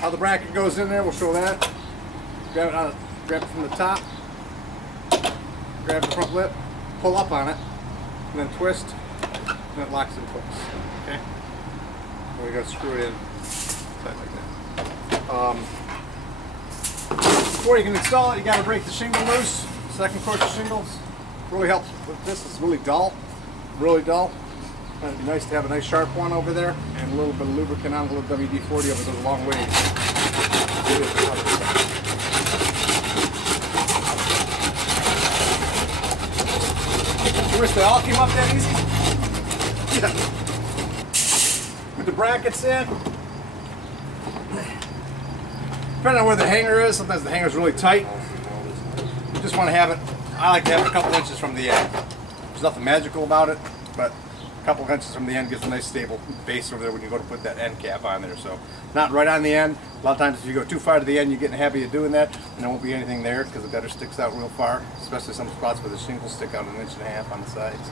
how the bracket goes in there, we'll show that. Grab it from the top, grab the front lip, pull up on it, and then twist, and it locks in place. Okay? And we got to screw it in tight like that. Before you can install it, you got to break the shingle loose. Second course of shingles really helps with this. It's really dull, really dull. It'd be nice to have a nice sharp one over there and a little bit of lubricant on, a little WD-40 over goes a long way. You wish they all came up that easy? Yeah. With the brackets in, depending on where the hanger is, sometimes the hanger's really tight. You just want to have it, I like to have it a couple inches from the end. There's nothing magical about it, but a couple of inches from the end gives a nice stable base over there when you go to put that end cap on there. So not right on the end. A lot of times if you go too far to the end, you get in the habit of doing that, and there won't be anything there because the gutter sticks out real far, especially some spots where the shingles stick out 1.5 inches on the sides.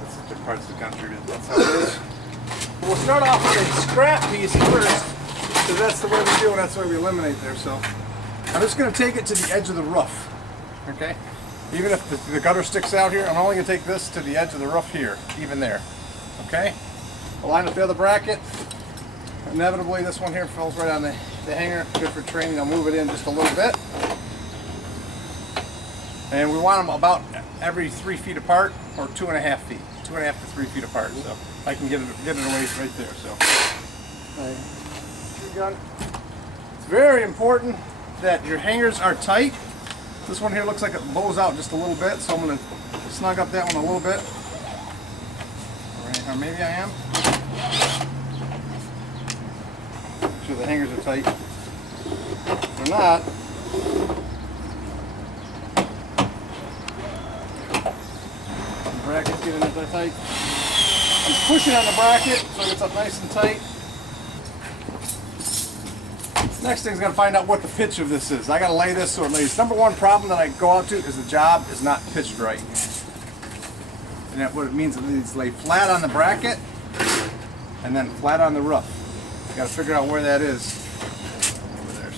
That's different parts of the country. That's how it is. We'll start off with a scrap piece first, because that's the way we do it. That's the way we eliminate there. So I'm just going to take it to the edge of the roof. Okay? Even if the gutter sticks out here, I'm only going to take this to the edge of the roof here, even there. Okay? I'll line up the other bracket. Inevitably, this one here falls right on the hanger. Good for training. I'll move it in just a little bit. And we want them about every 3 feet apart, or 2.5 feet. 2.5 to 3 feet apart. So I can get it away right there. So, gun. It's very important that your hangers are tight. This one here looks like it bows out just a little bit, so I'm going to snug up that one a little bit. Or maybe I am. Make sure the hangers are tight. If they're not, the brackets get in there tight. I'm pushing on the bracket so it gets up nice and tight. Next thing is going to find out what the pitch of this is. I got to lay this so it lays. Number one problem that I go out to is the job is not pitched right. And that what it means is it needs to lay flat on the bracket and then flat on the roof. You got to figure out where that is. Over there.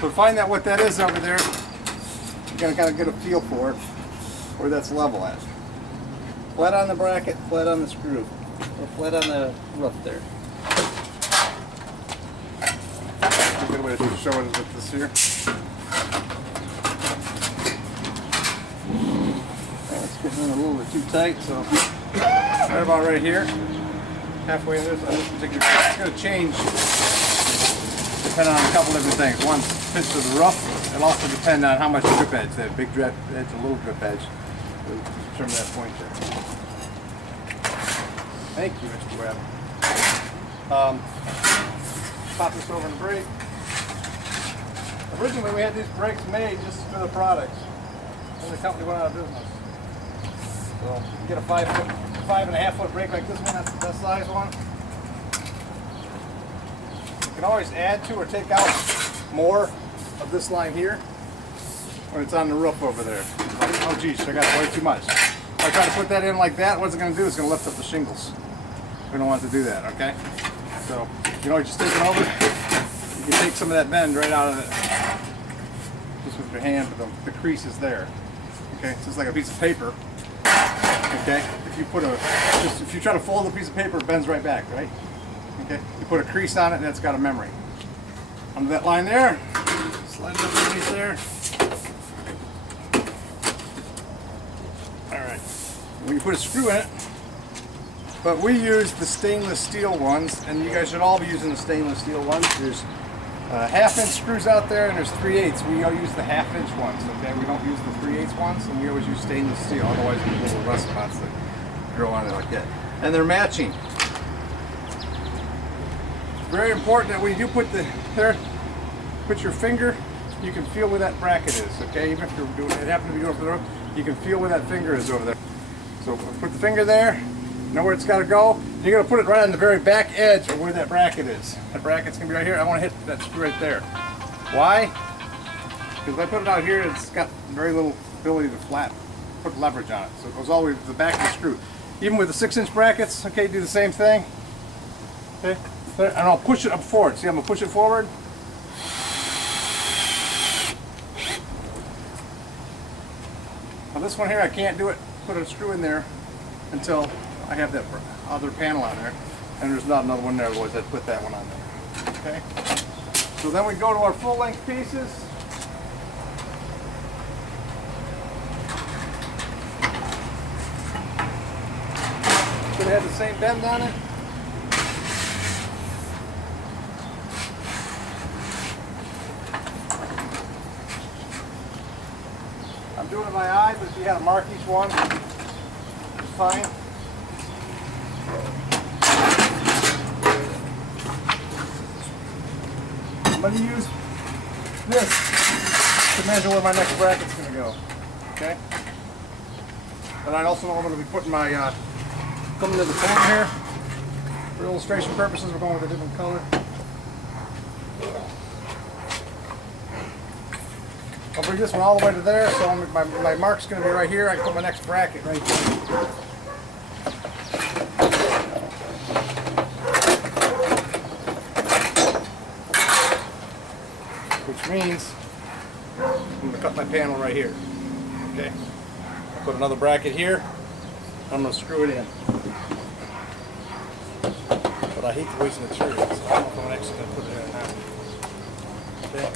So find out what that is over there. You got to kind of get a feel for it, where that's level at. Flat on the bracket, flat on the screw, or flat on the roof there. A good way to show it is with this here. It's getting in a little bit too tight, so right about right here, halfway in this particular piece. It's going to change depending on a couple different things. One, pitch of the roof. It'll also depend on how much drip edge. That big drip edge, a little drip edge. We'll determine that point there. Thank you, Mr. Webb. Pop this over in the brake. Originally, we had these brakes made just for the products, and the company went out of business. So you can get a 5.5 foot brake like this one. That's the best size one. You can always add to or take out more of this line here when it's on the roof over there. Oh geez, I got way too much. If I try to put that in like that, what's it going to do? It's going to lift up the shingles. We don't want to do that, okay? So, you know, just take it over. You can take some of that bend right out of it. Just with your hand, but the crease is there. Okay, so it's like a piece of paper. Okay, if you try to fold a piece of paper, it bends right back, right? Okay, you put a crease on it, and that's got a memory. Under that line there, slide it underneath there. All right, we can put a screw in it. But we use the stainless steel ones, and you guys should all be using the stainless steel ones. There's 1/2 inch screws out there, and there's 3/8. We all use the 1/2 inch ones, okay? We don't use the 3/8 ones, and we always use stainless steel. Otherwise, you get little rust spots that grow on it like that. And they're matching. It's very important that when you put put your finger, you can feel where that bracket is, okay? Even if you're doing it, happen to be going for the roof, you can feel where that finger is over there. So put the finger there. Know where it's got to go. You're going to put it right on the very back edge of where that bracket is. That bracket's going to be right here. I want to hit that screw right there. Why? Because if I put it out here, it's got very little ability to put leverage on it. So it goes all the way to the back of the screw. Even with the 6-inch brackets, okay, do the same thing. Okay, and I'll push it up forward. See, I'm gonna push it forward. Now this one here, I can't do it, put a screw in there until I have that other panel on there. And there's not another one there, otherwise I'd put that one on there. Okay, so then we go to our full length pieces. Should have the same bend on it. I'm doing it by eye, but if you had to mark each one, it's fine. I'm going to use this to measure where my next bracket's going to go. Okay? And I also know I'm going to be putting my coming to the corner here. For illustration purposes, we're going with a different color. I'll bring this one all the way to there, so my mark's going to be right here. I can put my next bracket right there. Which means I'm going to cut my panel right here. Okay. I'll put another bracket here. I'm going to screw it in. But I hate to waste material, so I don't know if I'm actually going to put it in now. Okay.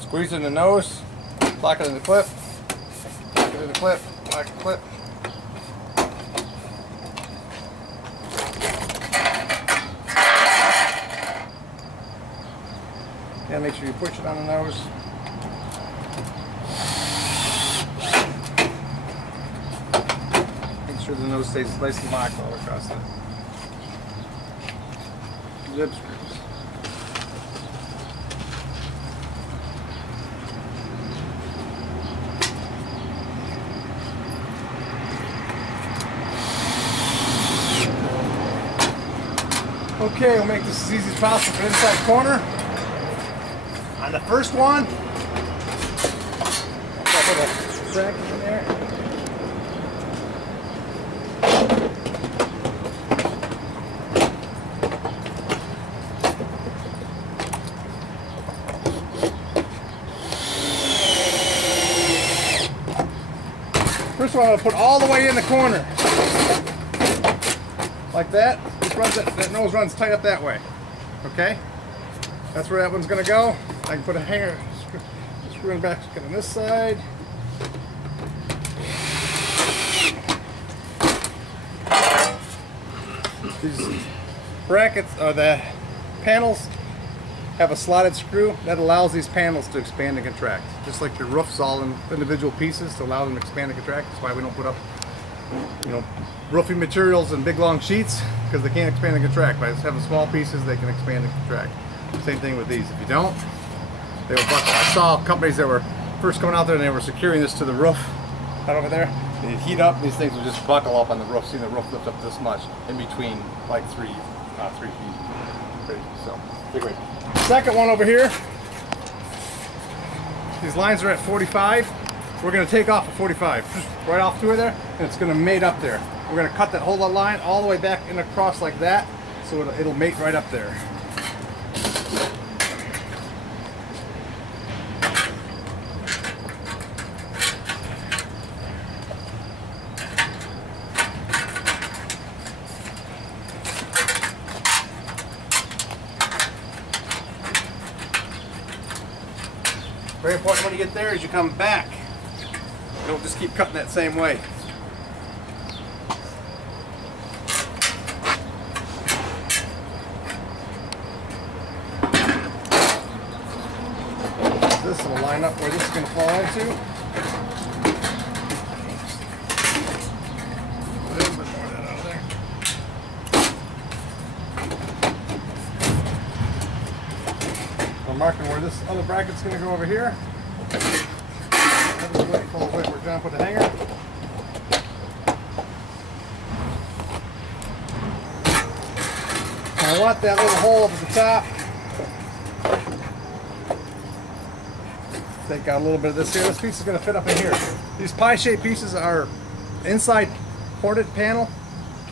Squeeze in the nose, lock it in the clip, lock it in the clip, lock the clip. Yeah, make sure you push it on the nose. Make sure the nose stays nice and locked all across the zip screws. Okay, we'll make this as easy as possible for the inside corner. On the first one, I'll put a bracket in there. First one, I'll put all the way in the corner. Like that. That nose runs tight up that way. Okay? That's where that one's going to go. I can put a hanger, screwing back on this side. These brackets, the panels have a slotted screw that allows these panels to expand and contract. Just like your roof's all in individual pieces to allow them to expand and contract. That's why we don't put up, roofing materials in big long sheets, because they can't expand and contract. By just having small pieces, they can expand and contract. Same thing with these. If you don't, they will buckle. I saw companies that were first coming out there and they were securing this to the roof right over there. They'd heat up, these things would just buckle up on the roof. See, the roof lifts up this much in between, like 3 feet. Crazy. So, big weight. Second one over here. These lines are at 45. We're going to take off at 45. Just right off through there, and it's going to mate up there. We're going to cut that whole line all the way back and across like that, so it'll mate right up there. Very important when you get there is you come back. You don't just keep cutting that same way. This will line up where this is going to fall into. A little bit more of that out of there. I'm marking where this other bracket's going to go over here. We're going to put the hanger. I want that little hole up at the top. Take out a little bit of this here. This piece is going to fit up in here. These pie-shaped pieces are inside ported panel.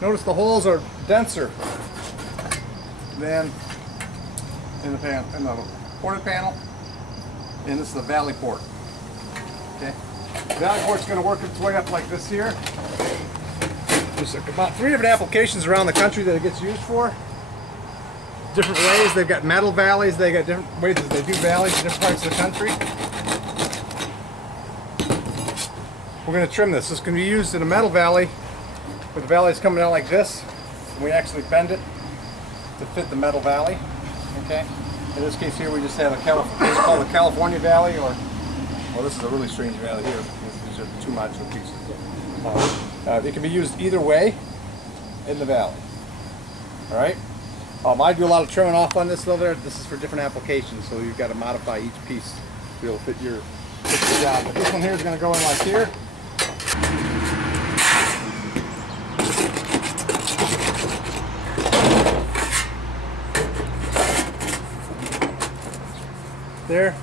Notice the holes are denser than in the ported panel. And this is the valley port. Okay. The valley port's going to work its way up like this here. There's about 3 different applications around the country that it gets used for. Different ways. They've got metal valleys. They got different ways that they do valleys in different parts of the country. We're going to trim this. This can be used in a metal valley where the valley is coming out like this, and we actually bend it to fit the metal valley. Okay. In this case here, we just have it's called the California Valley, or well, this is a really strange valley here. These are 2 modular pieces. It can be used either way in the valley. All right. I do a lot of trimming off on this though. This is for different applications, so you've got to modify each piece to be able to fit your job. But this one here is going to go in like here. There.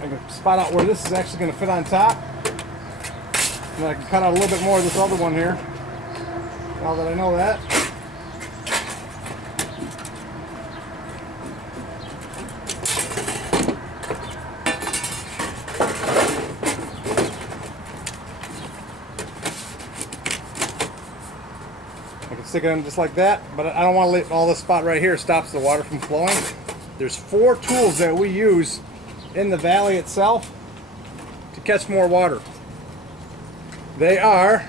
I can spot out where this is actually going to fit on top. And then I can cut out a little bit more of this other one here. Now that I know that. I can stick it in just like that, but I don't want to let all this spot right here stops the water from flowing. There's 4 tools that we use in the valley itself to catch more water. They are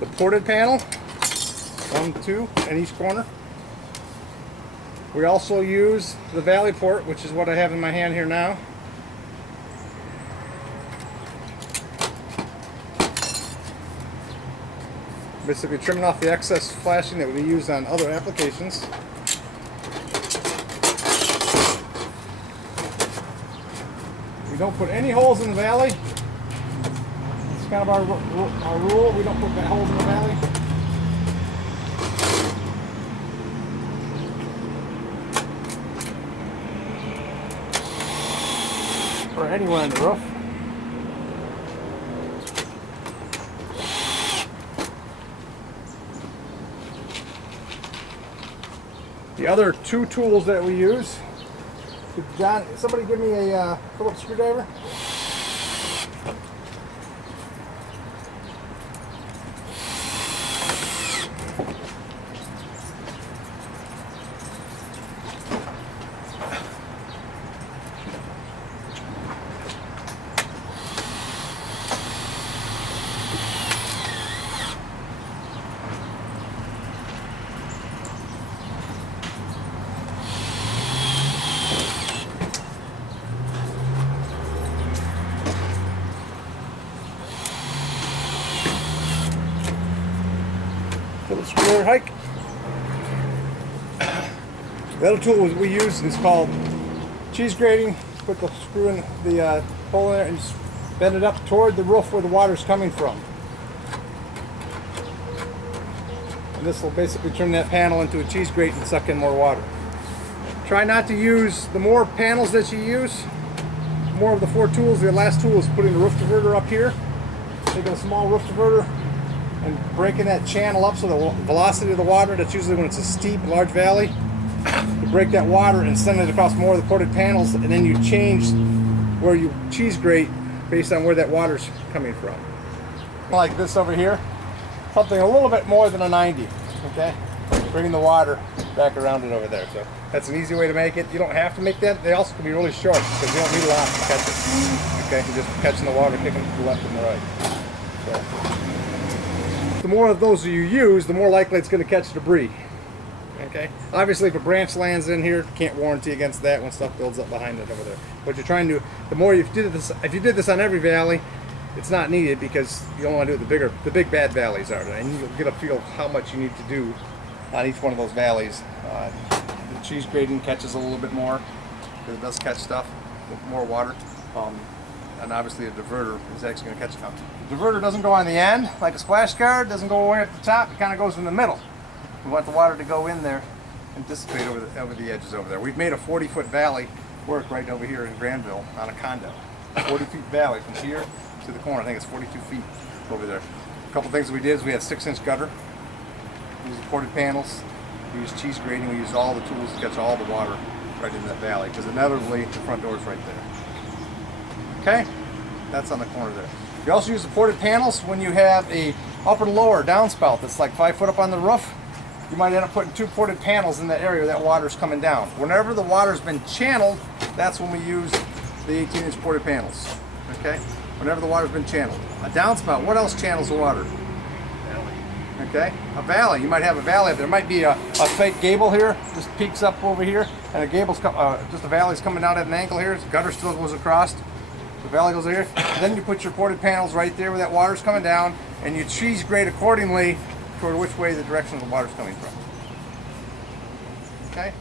the ported panel, 1, 2 in each corner. We also use the valley port, which is what I have in my hand here now. Basically trimming off the excess flashing that we use on other applications. We don't put any holes in the valley. It's kind of our rule. We don't put holes in the valley. Or anywhere in the roof. The other 2 tools that we use. John, somebody give me a Phillips screwdriver. Phillips screwdriver hike. The other tool we use is called cheese grating. Put the screw in the hole in there and just bend it up toward the roof where the water is coming from. And this will basically turn that panel into a cheese grate and suck in more water. Try not to use, the more panels that you use, more of the 4 tools. The last tool is putting the roof diverter up here. Taking a small roof diverter, and breaking that channel up so the velocity of the water, that's usually when it's a steep, large valley, you break that water and send it across more of the ported panels, and then you change where you cheese grate based on where that water's coming from. Like this over here, something a little bit more than a 90, okay? Bringing the water back around it over there. So that's an easy way to make it. You don't have to make that. They also can be really short because you don't need a lot to catch it. Okay, you're just catching the water, kicking it to the left and the right. So the more of those you use, the more likely it's going to catch debris. Okay. Obviously, if a branch lands in here, can't warranty against that when stuff builds up behind it over there. What you're trying to, the more if you did this on every valley, it's not needed because you don't want to do it the big bad valleys are, and you'll get a feel of how much you need to do on each one of those valleys. The cheese grating catches a little bit more because it does catch stuff with more water, and obviously a diverter is actually going to catch it. The diverter doesn't go on the end like a splash guard. Doesn't go away at the top. It kind of goes in the middle. We want the water to go in there and dissipate over the edges over there. We've made a 40-foot valley work right over here in Granville on a condo. 40-foot valley from here to the corner. I think it's 42 feet over there. A couple things we did is we had 6-inch gutter. We used ported panels. We used cheese grating. We used all the tools to catch all the water right in that valley because inevitably the front door is right there. Okay, that's on the corner there. You also use the ported panels when you have a upper and lower downspout that's like 5 foot up on the roof. You might end up putting 2 ported panels in that area where that water's coming down. Whenever the water's been channeled, that's when we use the 18-inch ported panels. Okay? Whenever the water's been channeled. A downspout, what else channels the water? Valley. Okay? A valley. You might have a valley. There might be a fake gable here, just peeks up over here, and a gable's just a valley's coming down at an angle here. The gutter still goes across. The valley goes here. And then you put your ported panels right there where that water's coming down, and you cheese grate accordingly toward which way the direction of the water's coming from. Okay?